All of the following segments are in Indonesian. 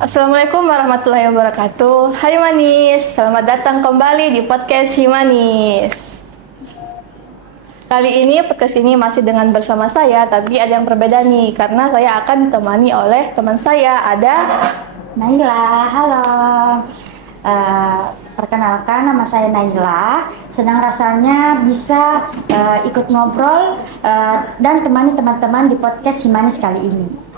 Assalamualaikum warahmatullahi wabarakatuh. Hai Manis, selamat datang kembali di podcast Himanis. Kali ini podcast ini masih dengan bersama saya, tapi ada yang berbeda nih, karena saya akan ditemani oleh teman saya, ada Naila, halo. Perkenalkan, nama saya Naila. Senang rasanya bisa ikut ngobrol dan temani teman-teman di podcast Himanis kali ini.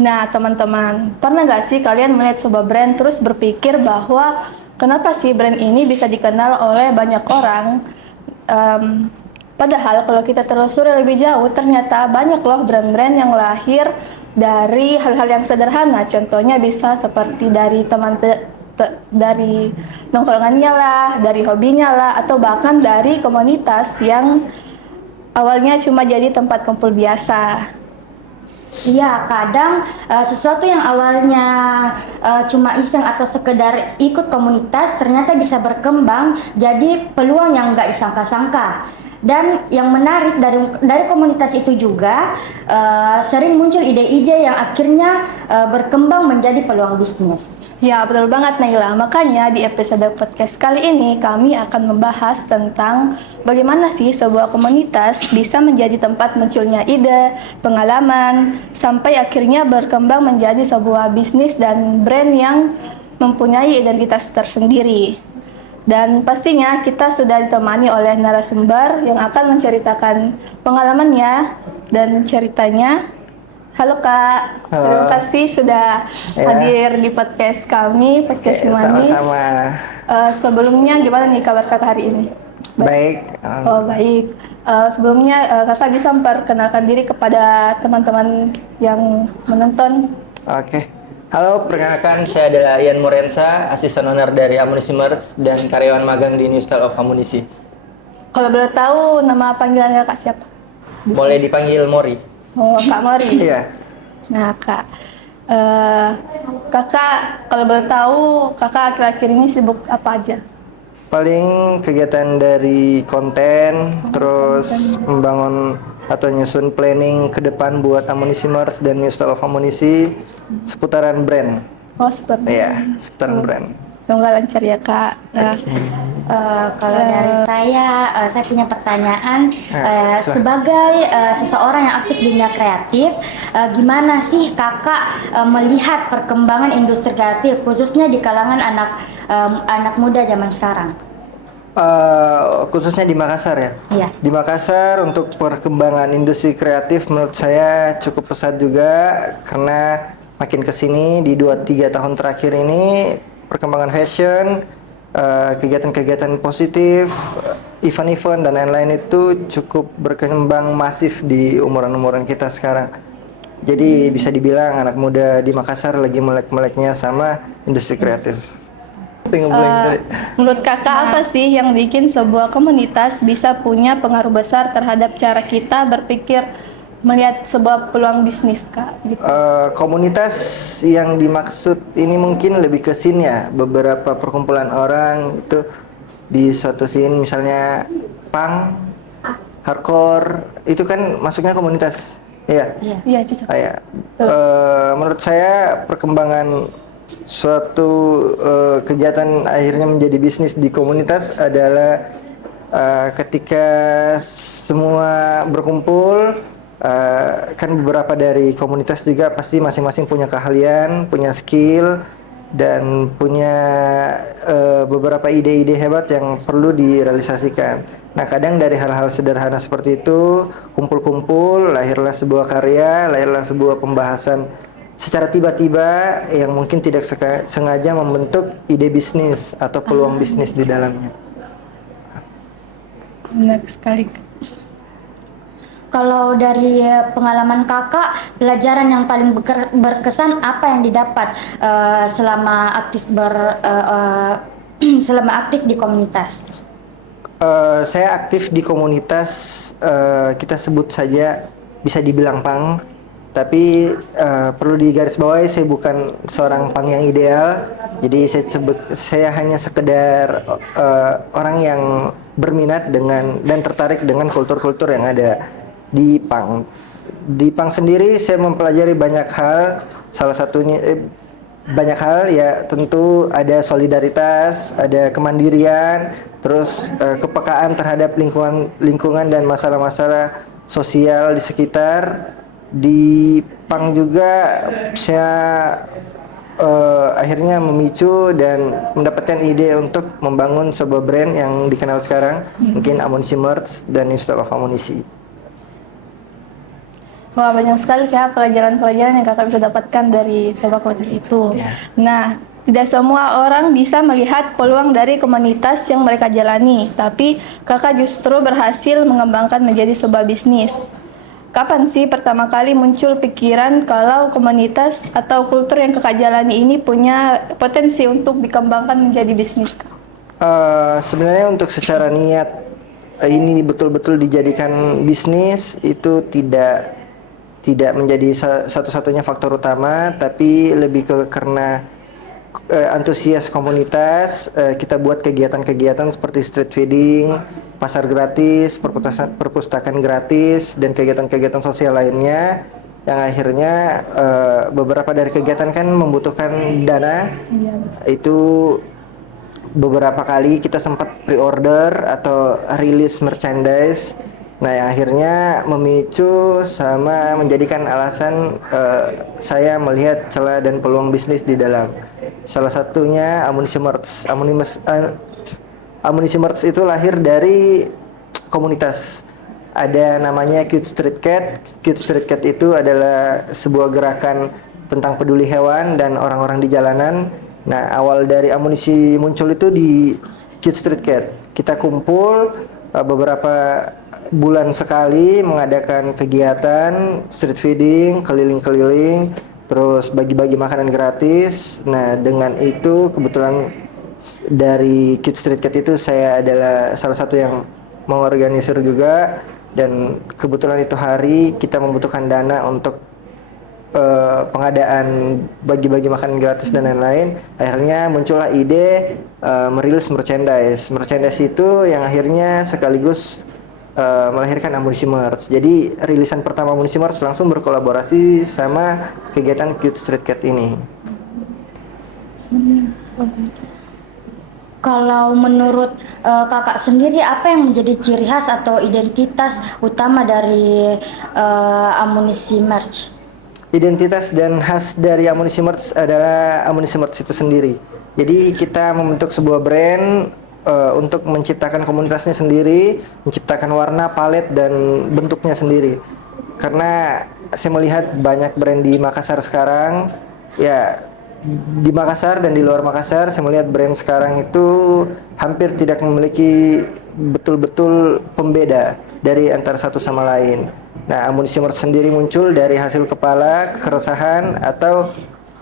Nah, teman-teman, pernah nggak sih kalian melihat sebuah brand terus berpikir bahwa kenapa sih brand ini bisa dikenal oleh banyak orang? Padahal kalau kita telusuri lebih jauh, ternyata banyak loh brand-brand yang lahir dari hal-hal yang sederhana. Contohnya bisa seperti dari dari nongkrongannya lah, dari hobinya lah, atau bahkan dari komunitas yang awalnya cuma jadi tempat kumpul biasa. Iya, kadang sesuatu yang awalnya cuma iseng atau sekedar ikut komunitas ternyata bisa berkembang jadi peluang yang nggak disangka-sangka. Dan yang menarik dari komunitas itu juga sering muncul ide-ide yang akhirnya berkembang menjadi peluang bisnis. Ya, betul banget Naila. Makanya di episode podcast kali ini kami akan membahas tentang bagaimana sih sebuah komunitas bisa menjadi tempat munculnya ide, pengalaman, sampai akhirnya berkembang menjadi sebuah bisnis dan brand yang mempunyai identitas tersendiri. Dan pastinya kita sudah ditemani oleh narasumber yang akan menceritakan pengalamannya dan ceritanya. Halo Kak, terima Halo, kasih sudah ya. hadir di podcast kami, podcast Oke, Manis. sama-sama. Sebelumnya gimana nih kabar Kakak hari ini? Baik. Oh baik. Sebelumnya Kakak bisa memperkenalkan diri kepada teman-teman yang menonton. Oke. Halo, perkenalkan saya adalah Ian Morensa, asisten owner dari Amunisi Merch dan karyawan magang di New Style of Amunisi. Kalau boleh tahu nama panggilan Kakak siapa? Boleh dipanggil Mori. Oh Kak Mori. Iya. Nah Kak, Kakak kalau boleh tahu Kakak akhir-akhir ini sibuk apa aja? Paling kegiatan dari konten, terus membangun atau nyusun planning ke depan buat Amunisi Merch dan New Style of Amunisi seputaran brand. Oh seperti Iya, seputaran brand. Semoga lancar ya Kak. Nah, Kalau dari saya punya pertanyaan. Silahkan. Sebagai seseorang yang aktif di dunia kreatif, gimana sih kakak melihat perkembangan industri kreatif, khususnya di kalangan anak muda zaman sekarang? Khususnya di Makassar ya. Iya. Di Makassar untuk perkembangan industri kreatif menurut saya cukup pesat juga karena makin kesini di 2-3 tahun terakhir ini perkembangan fashion, kegiatan-kegiatan positif, event-event dan lain-lain itu cukup berkembang masif di umuran-umuran kita sekarang. Jadi bisa dibilang anak muda di Makassar lagi melek-meleknya sama industri kreatif. menurut Kakak apa sih yang bikin sebuah komunitas bisa punya pengaruh besar terhadap cara kita berpikir melihat sebuah peluang bisnis Kak? Gitu. Komunitas yang dimaksud ini mungkin lebih ke scene ya, beberapa perkumpulan orang itu di suatu scene misalnya punk, hardcore itu kan masuknya komunitas, iya. Iya cocok. Ya. Menurut saya perkembangan suatu kegiatan akhirnya menjadi bisnis di komunitas adalah ketika semua berkumpul. Kan beberapa dari komunitas juga pasti masing-masing punya keahlian, punya skill, dan punya beberapa ide-ide hebat yang perlu direalisasikan. Nah, kadang dari hal-hal sederhana seperti itu, kumpul-kumpul, lahirlah sebuah karya, lahirlah sebuah pembahasan secara tiba-tiba yang mungkin tidak sengaja membentuk ide bisnis atau peluang bisnis di dalamnya. Benar sekali. Kalau dari pengalaman kakak, pelajaran yang paling berkesan apa yang didapat selama selama aktif di komunitas? Saya aktif di komunitas, kita sebut saja bisa dibilang punk, tapi perlu digarisbawahi saya bukan seorang punk yang ideal. Jadi saya hanya sekedar orang yang berminat dengan dan tertarik dengan kultur-kultur yang ada di punk. Di punk sendiri saya mempelajari banyak hal. Salah satunya banyak hal ya, tentu ada solidaritas, ada kemandirian, terus kepekaan terhadap lingkungan dan masalah-masalah sosial di sekitar. Di Pang juga saya akhirnya memicu dan mendapatkan ide untuk membangun sebuah brand yang dikenal sekarang, mungkin Amunisi Merch dan Install of Amunisi. Wah, banyak sekali ya pelajaran-pelajaran yang kakak bisa dapatkan dari sepak komunitas itu. Ya. Nah, tidak semua orang bisa melihat peluang dari komunitas yang mereka jalani, tapi kakak justru berhasil mengembangkan menjadi sebuah bisnis. Kapan sih pertama kali muncul pikiran kalau komunitas atau kultur yang kakak jalani ini punya potensi untuk dikembangkan menjadi bisnis? Sebenarnya untuk secara niat ini betul-betul dijadikan bisnis itu tidak menjadi satu-satunya faktor utama, tapi lebih ke karena antusias komunitas. Kita buat kegiatan-kegiatan seperti street feeding, pasar gratis, perpustakaan gratis, dan kegiatan-kegiatan sosial lainnya yang akhirnya beberapa dari kegiatan kan membutuhkan dana. Iya. Itu beberapa kali kita sempat pre-order atau rilis merchandise. Nah, yang akhirnya memicu sama menjadikan alasan saya melihat celah dan peluang bisnis di dalam. Salah satunya Amunisi Merch. Amunisi Merch itu lahir dari komunitas. Ada namanya Cute Street Cat. Cute Street Cat itu adalah sebuah gerakan tentang peduli hewan dan orang-orang di jalanan. Nah, awal dari Amunisi muncul itu di Cute Street Cat. Kita kumpul beberapa bulan sekali mengadakan kegiatan street feeding, keliling-keliling, terus bagi-bagi makanan gratis. Nah, dengan itu kebetulan dari Cute Street Cat itu saya adalah salah satu yang mengorganisir juga, dan kebetulan itu hari kita membutuhkan dana untuk pengadaan bagi-bagi makanan gratis dan lain-lain. Akhirnya muncullah ide merilis merchandise. Merchandise itu yang akhirnya sekaligus melahirkan Amunisi Merch. Jadi rilisan pertama Amunisi Merch langsung berkolaborasi sama kegiatan Cute Street Cat ini. Kalau menurut kakak sendiri, apa yang menjadi ciri khas atau identitas utama dari Amunisi Merch? Identitas dan khas dari Amunisi Merch adalah Amunisi Merch itu sendiri. Jadi kita membentuk sebuah brand untuk menciptakan komunitasnya sendiri, menciptakan warna, palet, dan bentuknya sendiri. Karena saya melihat banyak brand di Makassar sekarang, ya di Makassar dan di luar Makassar, saya melihat brand sekarang itu hampir tidak memiliki betul-betul pembeda dari antara satu sama lain. Nah, Amunisi Merch sendiri muncul dari hasil kepala, keresahan, atau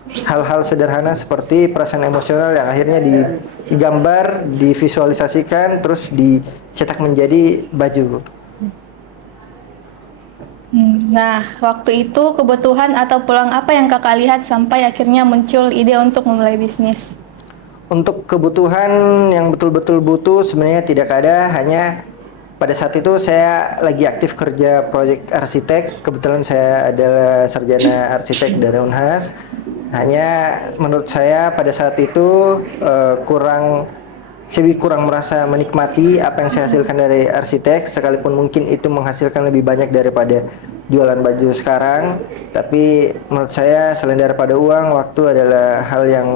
hal-hal sederhana seperti perasaan emosional yang akhirnya digambar, divisualisasikan, terus dicetak menjadi baju. Nah, waktu itu kebutuhan atau peluang apa yang kakak lihat sampai akhirnya muncul ide untuk memulai bisnis? Untuk kebutuhan yang betul-betul butuh sebenarnya tidak ada, hanya pada saat itu saya lagi aktif kerja proyek arsitek. Kebetulan saya adalah sarjana arsitek dari Unhas. Hanya menurut saya pada saat itu saya kurang merasa menikmati apa yang saya hasilkan dari arsitek, sekalipun mungkin itu menghasilkan lebih banyak daripada jualan baju sekarang. Tapi menurut saya selain daripada uang, waktu adalah hal yang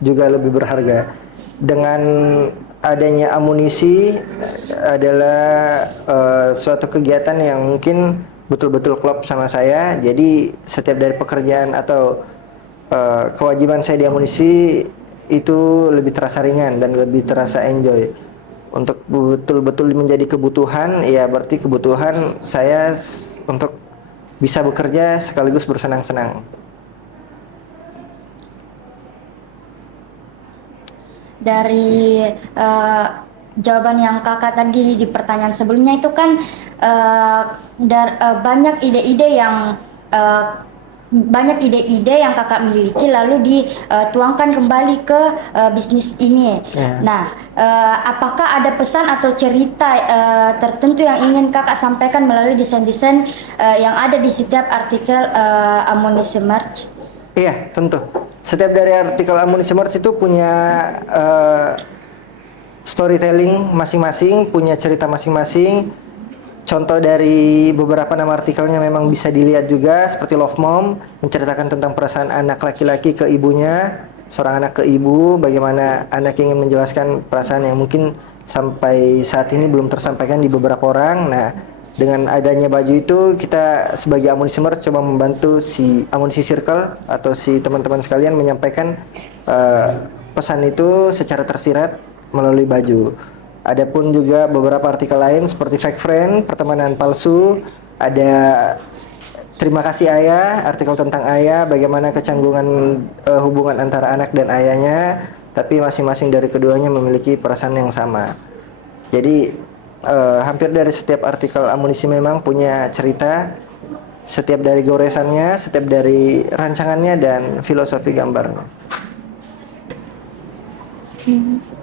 juga lebih berharga. Dengan adanya Amunisi adalah suatu kegiatan yang mungkin betul-betul klop sama saya. Jadi setiap dari pekerjaan atau kewajiban saya di Amunisi itu lebih terasa ringan dan lebih terasa enjoy. Untuk betul-betul menjadi kebutuhan, ya berarti kebutuhan saya untuk bisa bekerja sekaligus bersenang-senang. Dari jawaban yang kakak tadi di pertanyaan sebelumnya itu kan banyak ide-ide yang kakak miliki lalu dituangkan kembali ke bisnis ini. Ya. Nah, apakah ada pesan atau cerita tertentu yang ingin kakak sampaikan melalui desain-desain yang ada di setiap artikel Amunisi Merch? Iya, tentu. Setiap dari artikel Amunisi Merch itu punya storytelling masing-masing, punya cerita masing-masing. Contoh dari beberapa nama artikelnya memang bisa dilihat juga, seperti Love Mom, menceritakan tentang perasaan anak laki-laki ke ibunya, seorang anak ke ibu, bagaimana anak ingin menjelaskan perasaan yang mungkin sampai saat ini belum tersampaikan di beberapa orang. Nah, dengan adanya baju itu, kita sebagai Amunisi Merch coba membantu si Amunisi Circle atau si teman-teman sekalian menyampaikan pesan itu secara tersirat melalui baju. Adapun juga beberapa artikel lain seperti fake friend, pertemanan palsu, ada terima kasih ayah, artikel tentang ayah, bagaimana kecanggungan hubungan antara anak dan ayahnya, tapi masing-masing dari keduanya memiliki perasaan yang sama. Jadi hampir dari setiap artikel Amunisi memang punya cerita, setiap dari goresannya, setiap dari rancangannya dan filosofi gambarnya.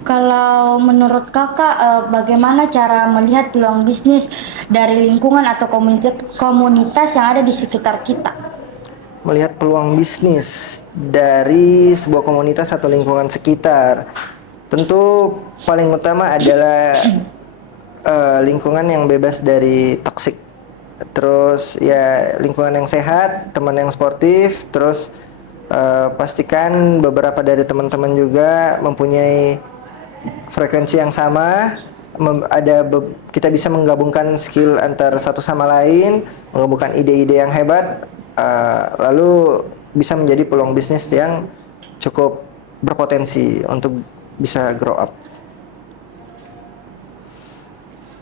Kalau menurut kakak, bagaimana cara melihat peluang bisnis dari lingkungan atau komunitas yang ada di sekitar kita? Melihat peluang bisnis dari sebuah komunitas atau lingkungan sekitar, tentu paling utama adalah lingkungan yang bebas dari toksik. Terus ya lingkungan yang sehat, teman yang sportif, terus pastikan beberapa dari teman-teman juga mempunyai frekuensi yang sama. Kita bisa menggabungkan skill antar satu sama lain, menggabungkan ide-ide yang hebat, lalu bisa menjadi peluang bisnis yang cukup berpotensi untuk bisa grow up.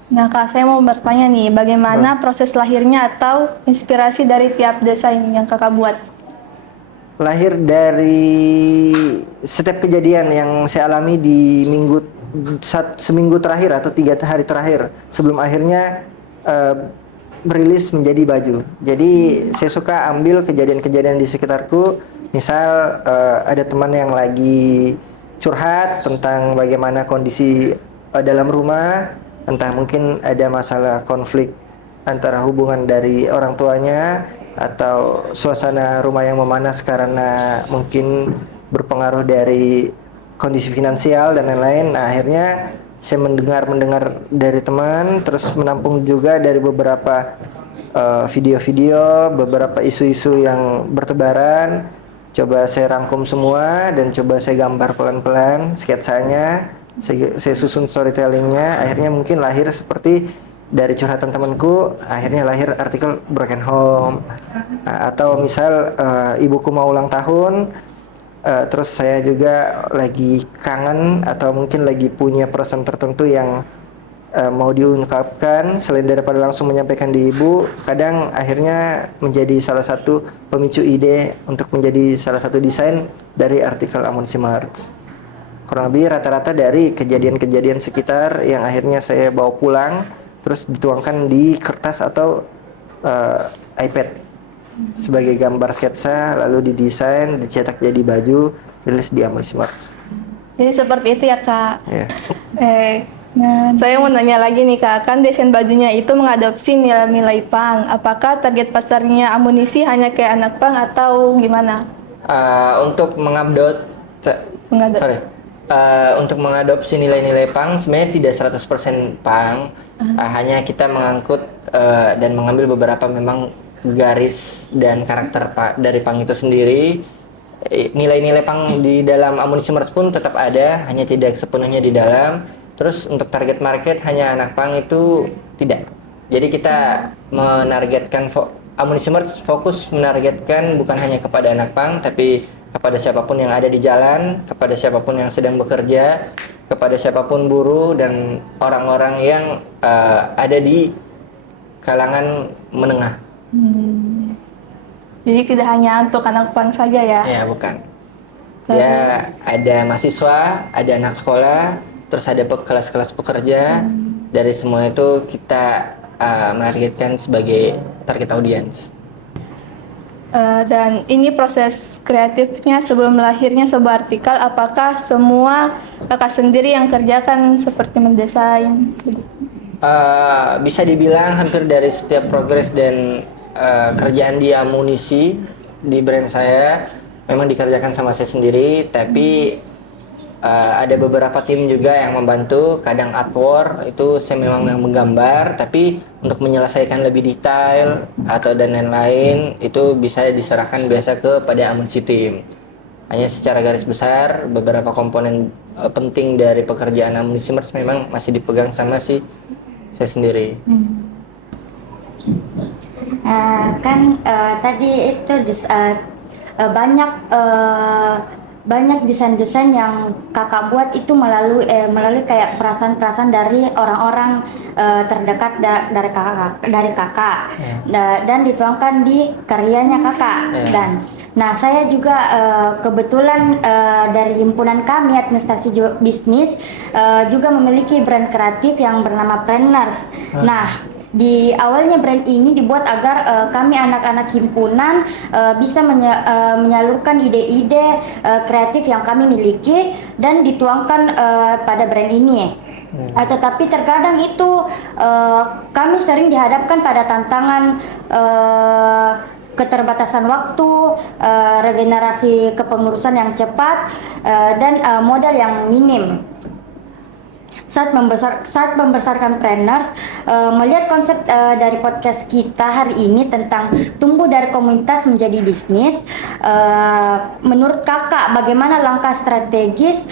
Nah, Kak, saya mau bertanya nih, bagaimana proses lahirnya atau inspirasi dari tiap desain yang Kakak buat? Lahir dari setiap kejadian yang saya alami di seminggu terakhir atau 3 hari terakhir sebelum akhirnya merilis menjadi baju. Jadi saya suka ambil kejadian-kejadian di sekitarku, misal ada teman yang lagi curhat tentang bagaimana kondisi dalam rumah, entah mungkin ada masalah konflik antara hubungan dari orang tuanya atau suasana rumah yang memanas karena mungkin berpengaruh dari kondisi finansial dan lain-lain. Nah, akhirnya saya mendengar dari teman, terus menampung juga dari beberapa video-video, beberapa isu-isu yang bertebaran. Coba saya rangkum semua dan coba saya gambar pelan-pelan sketsanya. Saya susun storytellingnya. Akhirnya mungkin lahir seperti dari curhatan temanku, akhirnya lahir artikel Broken Home. Atau misal ibuku mau ulang tahun, terus saya juga lagi kangen atau mungkin lagi punya perasaan tertentu yang mau diungkapkan, selain daripada langsung menyampaikan di ibu, kadang akhirnya menjadi salah satu pemicu ide untuk menjadi salah satu desain dari artikel Amunisi Merch. Kurang lebih rata-rata dari kejadian-kejadian sekitar yang akhirnya saya bawa pulang, terus dituangkan di kertas atau iPad sebagai gambar sketsa, lalu didesain, dicetak jadi baju, rilis di Amunisi Merch. Jadi seperti itu ya, Kak. Ya. Nah, saya mau nanya lagi nih, Kak. Kan desain bajunya itu mengadopsi nilai-nilai punk. Apakah target pasarnya Amunisi hanya kayak anak punk atau gimana? Untuk untuk mengadopsi nilai-nilai punk sebenarnya tidak 100% punk. Hanya kita mengangkut dan mengambil beberapa memang garis dan karakter dari punk itu sendiri. Nilai-nilai punk di dalam Amunisi Merch pun tetap ada, hanya tidak sepenuhnya di dalam. Terus untuk target market hanya anak punk itu tidak. Jadi kita menargetkan Amunisi Merch fokus menargetkan bukan hanya kepada anak punk, tapi kepada siapapun yang ada di jalan, kepada siapapun yang sedang bekerja, kepada siapapun buruh dan orang-orang yang ada di kalangan menengah. Jadi tidak hanya untuk anak punk saja ya? Ya, bukan. Ya, ada mahasiswa, ada anak sekolah, terus ada kelas-kelas pekerja. Dari semua itu kita menargetkan sebagai target audience. Dan ini proses kreatifnya sebelum lahirnya sebuah artikel, apakah semua Kakak sendiri yang kerjakan seperti mendesain? Bisa dibilang hampir dari setiap progres dan kerjaan di Amunisi, di brand saya, memang dikerjakan sama saya sendiri, tapi ada beberapa tim juga yang membantu. Kadang artwork itu saya memang yang menggambar, tapi untuk menyelesaikan lebih detail atau dan lain-lain itu bisa diserahkan biasa kepada amunisi tim. Hanya secara garis besar beberapa komponen penting dari pekerjaan amunisi merch memang masih dipegang sama saya sendiri. Tadi itu banyak desain-desain yang kakak buat itu melalui kayak perasaan-perasaan dari orang-orang terdekat dari kakak dan dituangkan di karyanya kakak. Dan nah saya juga kebetulan dari himpunan kami administrasi bisnis juga memiliki brand kreatif yang bernama Planners. Nah, di awalnya brand ini dibuat agar kami anak-anak himpunan bisa menyalurkan ide-ide kreatif yang kami miliki dan dituangkan pada brand ini. Tetapi terkadang itu kami sering dihadapkan pada tantangan keterbatasan waktu, regenerasi kepengurusan yang cepat, dan modal yang minim. Saat membesarkan Planners, melihat konsep dari podcast kita hari ini tentang tumbuh dari komunitas menjadi bisnis, menurut kakak bagaimana langkah strategis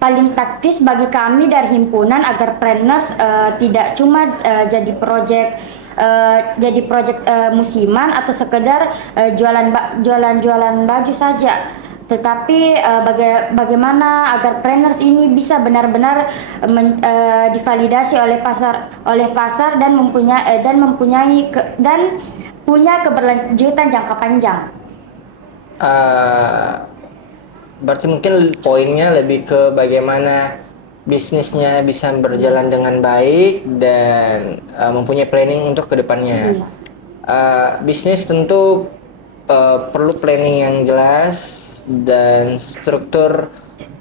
paling taktis bagi kami dari himpunan agar Planners tidak cuma jadi proyek musiman atau sekedar jualan baju saja, tetapi bagaimana agar Planners ini bisa benar-benar divalidasi oleh pasar dan punya keberlanjutan jangka panjang. Berarti mungkin poinnya lebih ke bagaimana bisnisnya bisa berjalan dengan baik dan mempunyai planning untuk kedepannya. Bisnis tentu perlu planning yang jelas dan struktur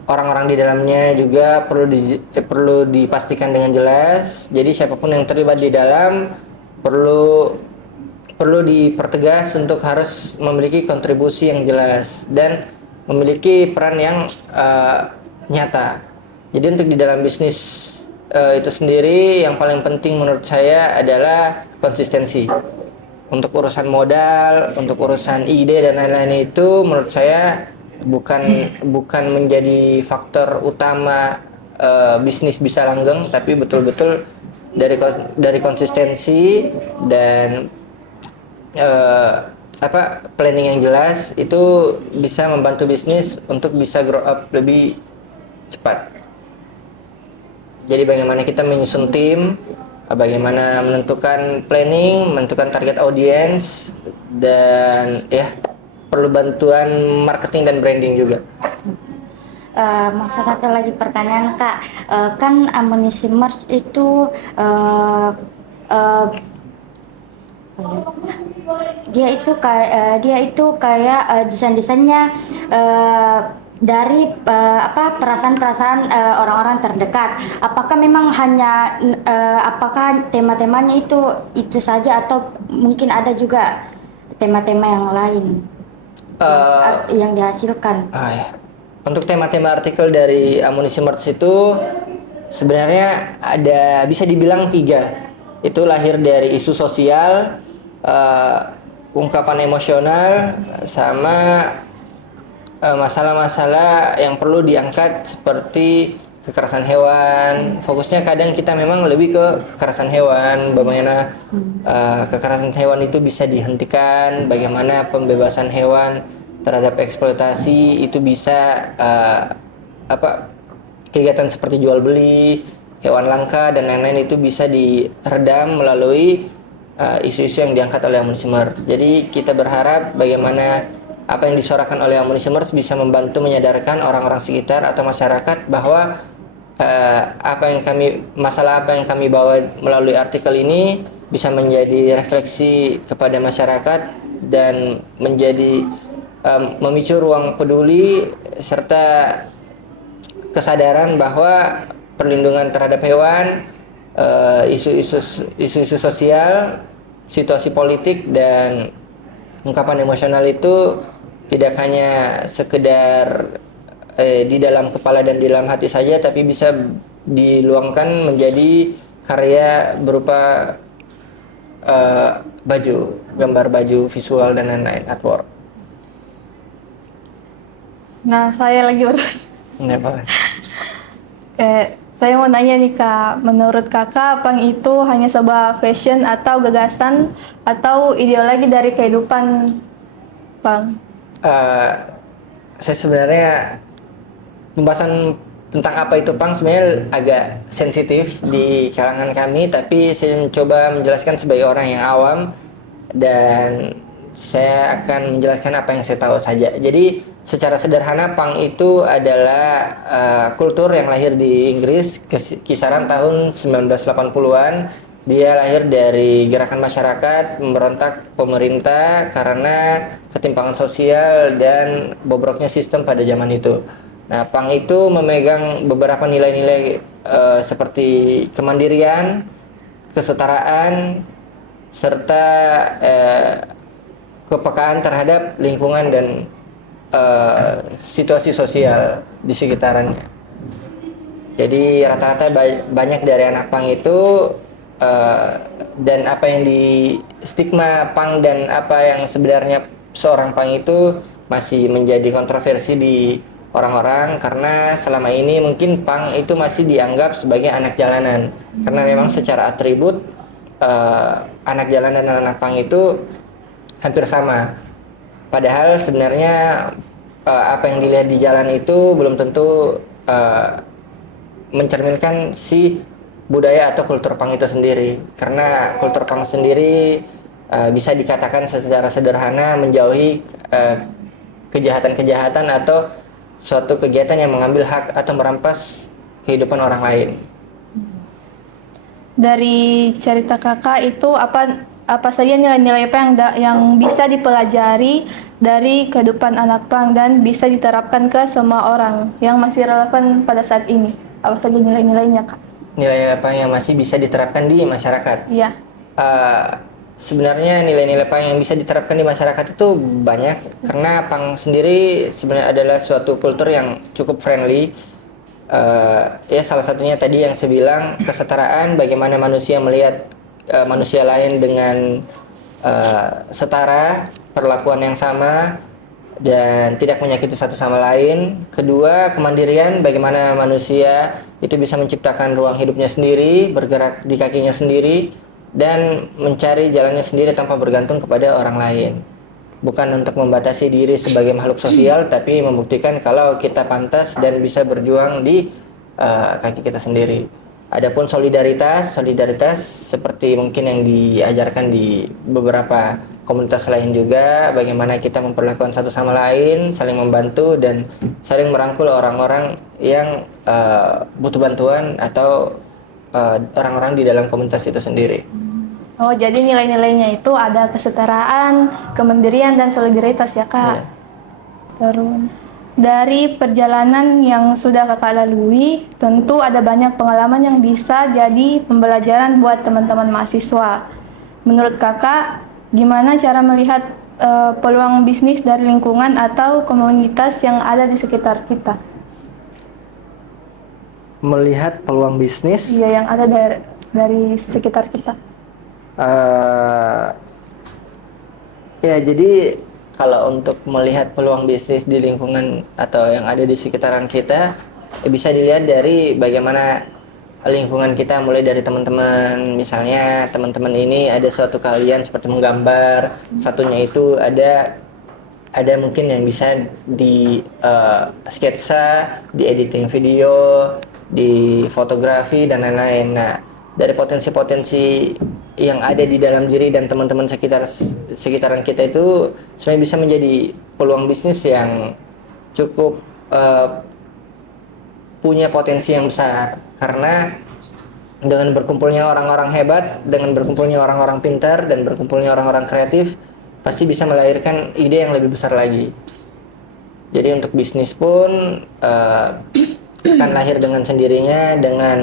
orang-orang di dalamnya juga perlu dipastikan dengan jelas. Jadi siapapun yang terlibat di dalam perlu dipertegas untuk harus memiliki kontribusi yang jelas dan memiliki peran yang nyata. Jadi untuk di dalam bisnis itu sendiri yang paling penting menurut saya adalah konsistensi. Untuk urusan modal, untuk urusan ide dan lain-lain itu menurut saya bukan menjadi faktor utama bisnis bisa langgeng, tapi betul-betul dari konsistensi dan planning yang jelas itu bisa membantu bisnis untuk bisa grow up lebih cepat. Jadi bagaimana kita menyusun tim, bagaimana menentukan planning, menentukan target audience, dan perlu bantuan marketing dan branding juga. Satu lagi pertanyaan kak, kan amunisi merch itu dia itu kayak desain-desainnya dari perasaan-perasaan orang-orang terdekat. Apakah memang apakah tema-temanya itu saja atau mungkin ada juga tema-tema yang lain yang dihasilkan? Untuk tema-tema artikel dari amunisi merch itu sebenarnya bisa dibilang 3. Itu lahir dari isu sosial, ungkapan emosional, sama masalah-masalah yang perlu diangkat seperti kekerasan hewan. Fokusnya kadang kita memang lebih ke kekerasan hewan, bagaimana kekerasan hewan itu bisa dihentikan, bagaimana pembebasan hewan terhadap eksploitasi itu bisa kegiatan seperti jual beli hewan langka dan lain-lain itu bisa diredam melalui isu-isu yang diangkat oleh amunisi merch. Jadi kita berharap bagaimana apa yang disuarakan oleh amunisi merch bisa membantu menyadarkan orang-orang sekitar atau masyarakat bahwa masalah apa yang kami bawa melalui artikel ini bisa menjadi refleksi kepada masyarakat dan menjadi memicu ruang peduli serta kesadaran bahwa perlindungan terhadap hewan, isu-isu sosial, situasi politik dan ungkapan emosional itu tidak hanya sekedar di dalam kepala dan di dalam hati saja, tapi bisa diluangkan menjadi karya berupa baju, gambar baju, visual dan lain-lain, artwork. Nah, saya lagi bertanya. Nggak apa-apa. Saya mau nanya nih Kak, menurut Kakak punk itu hanya sebuah fashion atau gagasan atau ideologi dari kehidupan punk? Saya sebenarnya pembahasan tentang apa itu punk sebenarnya agak sensitif di kalangan kami, tapi saya mencoba menjelaskan sebagai orang yang awam dan saya akan menjelaskan apa yang saya tahu saja. Jadi secara sederhana punk itu adalah kultur yang lahir di Inggris kisaran tahun 1980-an. Dia lahir dari gerakan masyarakat memberontak pemerintah karena ketimpangan sosial dan bobroknya sistem pada zaman itu. Nah, punk itu memegang beberapa nilai-nilai seperti kemandirian, kesetaraan, serta kepekaan terhadap lingkungan dan situasi sosial di sekitarannya. Jadi rata-rata banyak dari anak punk itu dan apa yang di stigma punk dan apa yang sebenarnya seorang punk itu masih menjadi kontroversi di orang-orang karena selama ini mungkin punk itu masih dianggap sebagai anak jalanan karena memang secara atribut anak jalanan dan anak punk itu hampir sama. Padahal sebenarnya apa yang dilihat di jalan itu belum tentu mencerminkan si budaya atau kultur punk itu sendiri. Karena kultur punk sendiri bisa dikatakan secara sederhana menjauhi kejahatan-kejahatan atau suatu kegiatan yang mengambil hak atau merampas kehidupan orang lain. Dari cerita Kakak itu apa saja nilai-nilai punk yang bisa dipelajari dari kehidupan anak punk dan bisa diterapkan ke semua orang yang masih relevan pada saat ini? Apa saja nilai-nilainya, Kak? Nilai apa yang masih bisa diterapkan di masyarakat? Iya. Sebenarnya nilai-nilai punk yang bisa diterapkan di masyarakat itu banyak karena punk sendiri sebenarnya adalah suatu kultur yang cukup friendly. Ya salah satunya tadi yang saya bilang kesetaraan, bagaimana manusia melihat manusia lain dengan setara, perlakuan yang sama dan tidak menyakiti satu sama lain. Kedua, kemandirian, bagaimana manusia itu bisa menciptakan ruang hidupnya sendiri, bergerak di kakinya sendiri dan mencari jalannya sendiri tanpa bergantung kepada orang lain. Bukan untuk membatasi diri sebagai makhluk sosial, tapi membuktikan kalau kita pantas dan bisa berjuang di kaki kita sendiri. Adapun solidaritas seperti mungkin yang diajarkan di beberapa komunitas lain juga, bagaimana kita memperlakukan satu sama lain, saling membantu dan saling merangkul orang-orang yang butuh bantuan atau orang-orang di dalam komunitas itu sendiri. Oh, jadi nilai-nilainya itu ada kesetaraan, kemandirian, dan solidaritas ya, Kak? Iya. Terus, dari perjalanan yang sudah Kakak lalui, tentu ada banyak pengalaman yang bisa jadi pembelajaran buat teman-teman mahasiswa. Menurut Kakak, gimana cara melihat peluang bisnis dari lingkungan atau komunitas yang ada di sekitar kita? Melihat peluang bisnis. Iya, yang ada dari sekitar kita. Ya, jadi Kalau untuk melihat peluang bisnis di lingkungan atau yang ada di sekitaran kita, bisa dilihat dari bagaimana lingkungan kita, mulai dari teman-teman. Misalnya teman-teman ini ada suatu keahlian seperti menggambar, satunya itu ada mungkin yang bisa di sketsa, di editing video, di fotografi dan lain-lain. Nah, dari potensi-potensi yang ada di dalam diri dan teman-teman sekitaran kita itu sebenarnya bisa menjadi peluang bisnis yang cukup punya potensi yang besar, karena dengan berkumpulnya orang-orang hebat, dengan berkumpulnya orang-orang pintar dan berkumpulnya orang-orang kreatif pasti bisa melahirkan ide yang lebih besar lagi. Jadi untuk bisnis pun akan lahir dengan sendirinya, dengan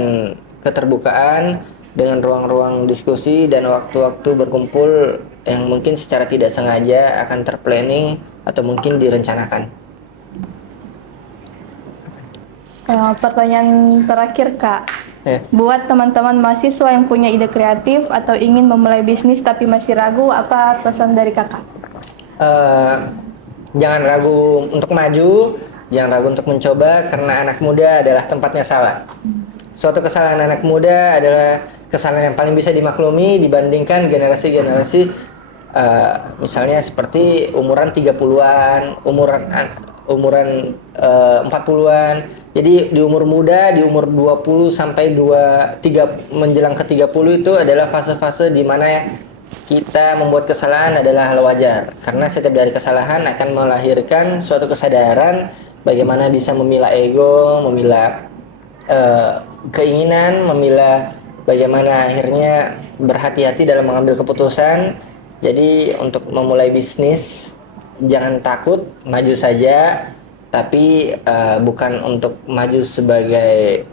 keterbukaan, dengan ruang-ruang diskusi dan waktu-waktu berkumpul yang mungkin secara tidak sengaja akan terplanning atau mungkin direncanakan. Pertanyaan terakhir Kak, Ya. buat teman-teman mahasiswa yang punya ide kreatif atau ingin memulai bisnis tapi masih ragu, apa pesan dari Kakak? Jangan ragu untuk maju, jangan ragu untuk mencoba, karena anak muda adalah tempatnya salah. Suatu kesalahan anak muda adalah kesalahan yang paling bisa dimaklumi dibandingkan generasi-generasi misalnya seperti umuran 30-an, umuran 40-an. Jadi di umur muda, di umur 20 sampai 23 menjelang ke 30 itu adalah fase-fase di mana kita membuat kesalahan adalah hal wajar, karena setiap dari kesalahan akan melahirkan suatu kesadaran bagaimana bisa memilah ego, memilah keinginan, memilah bagaimana akhirnya berhati-hati dalam mengambil keputusan. Jadi untuk memulai bisnis jangan takut, maju saja, tapi bukan untuk maju sebagai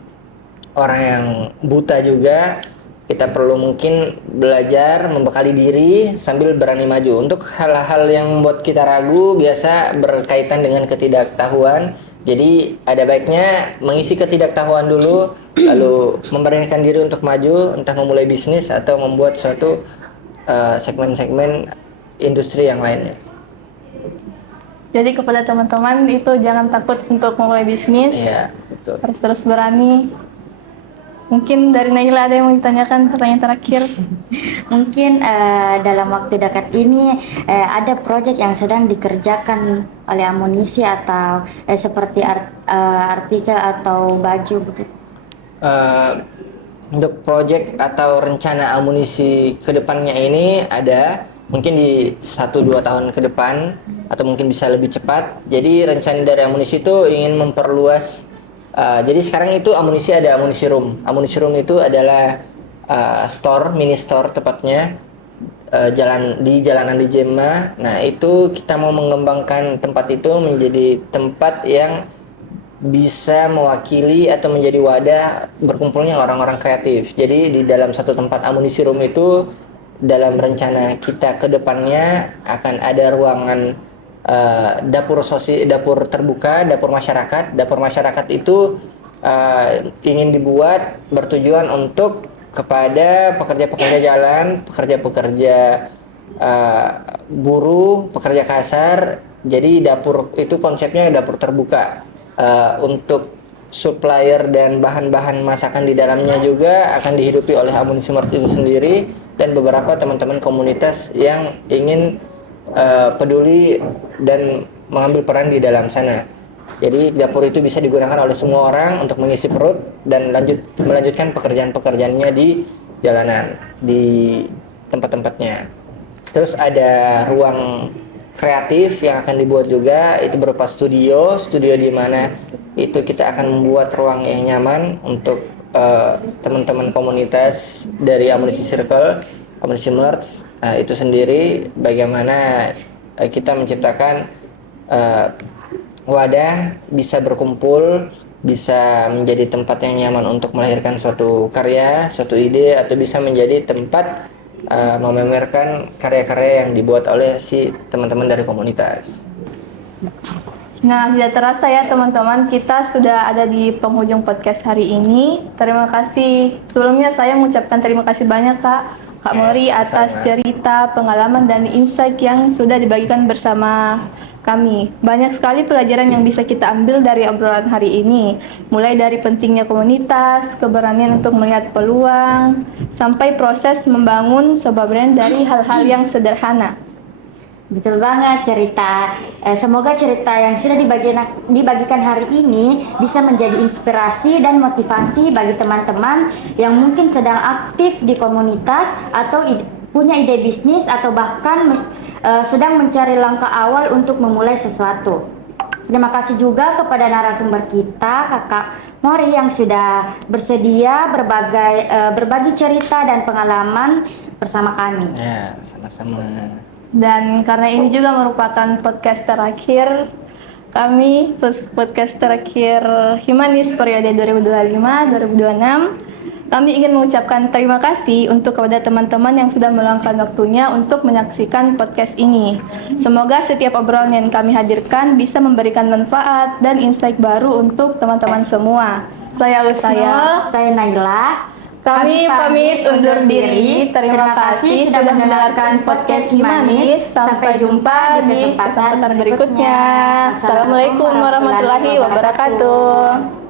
orang yang buta juga. Kita perlu mungkin belajar, membekali diri sambil berani maju. Untuk hal-hal yang membuat kita ragu biasa berkaitan dengan ketidaktahuan. Jadi ada baiknya mengisi ketidaktahuan dulu, lalu memberanikan diri untuk maju, entah memulai bisnis atau membuat suatu segmen-segmen industri yang lainnya. Jadi kepada teman-teman itu jangan takut untuk memulai bisnis, Iya, betul. harus terus berani. Mungkin dari Naila ada yang mau ditanyakan, pertanyaan terakhir. Mungkin dalam waktu dekat ini ada proyek yang sedang dikerjakan oleh amunisi atau seperti artikel atau baju begitu. Untuk proyek atau rencana amunisi ke depannya ini ada mungkin di 1-2 tahun ke depan atau mungkin bisa lebih cepat. Jadi rencana dari amunisi itu ingin memperluas. Jadi sekarang itu amunisi ada amunisi room. Amunisi room itu adalah mini store tepatnya di Jalanan di Jema. Nah itu kita mau mengembangkan tempat itu menjadi tempat yang bisa mewakili atau menjadi wadah berkumpulnya orang-orang kreatif. Jadi di dalam satu tempat amunisi room itu, dalam rencana kita ke depannya akan ada ruangan dapur terbuka, dapur masyarakat. Dapur masyarakat itu ingin dibuat bertujuan untuk kepada pekerja-pekerja jalan, pekerja-pekerja buruh, pekerja kasar. Jadi dapur itu konsepnya dapur terbuka. Untuk supplier dan bahan-bahan masakan di dalamnya juga akan dihidupi oleh amunisi Merch itu sendiri dan beberapa teman-teman komunitas yang ingin peduli dan mengambil peran di dalam sana. Jadi dapur itu bisa digunakan oleh semua orang untuk mengisi perut dan melanjutkan pekerjaan-pekerjaannya di jalanan, di tempat-tempatnya. Terus ada ruang kreatif yang akan dibuat juga, itu berupa studio di mana itu kita akan membuat ruang yang nyaman untuk teman-teman komunitas dari Amunisi Circle, Amunisi Merch itu sendiri, bagaimana kita menciptakan wadah bisa berkumpul, bisa menjadi tempat yang nyaman untuk melahirkan suatu karya, suatu ide, atau bisa menjadi tempat memamerkan karya-karya yang dibuat oleh si teman-teman dari komunitas. Nah, tidak terasa ya teman-teman, kita sudah ada di penghujung podcast hari ini. Terima kasih. Sebelumnya saya mengucapkan terima kasih banyak Kak Mori atas cerita, pengalaman, dan insight yang sudah dibagikan bersama kami. Banyak sekali pelajaran yang bisa kita ambil dari obrolan hari ini. Mulai dari pentingnya komunitas, keberanian untuk melihat peluang, sampai proses membangun sebuah brand dari hal-hal yang sederhana. Betul banget cerita. Semoga cerita yang sudah dibagikan hari ini bisa menjadi inspirasi dan motivasi bagi teman-teman yang mungkin sedang aktif di komunitas atau punya ide bisnis atau bahkan sedang mencari langkah awal untuk memulai sesuatu. Terima kasih juga kepada narasumber kita, Kakak Mori, yang sudah bersedia berbagi cerita dan pengalaman bersama kami. Ya, sama-sama. Dan karena ini juga merupakan podcast terakhir kami, podcast terakhir Humanis periode 2025-2026. Kami ingin mengucapkan terima kasih untuk kepada teman-teman yang sudah meluangkan waktunya untuk menyaksikan podcast ini. Semoga setiap obrolan yang kami hadirkan bisa memberikan manfaat dan insight baru untuk teman-teman semua. Saya Husnul. Saya Naila. Kami pamit undur diri. Terima kasih sudah mendengarkan podcast Himanis. Sampai jumpa di kesempatan berikutnya. Assalamualaikum warahmatullahi wabarakatuh.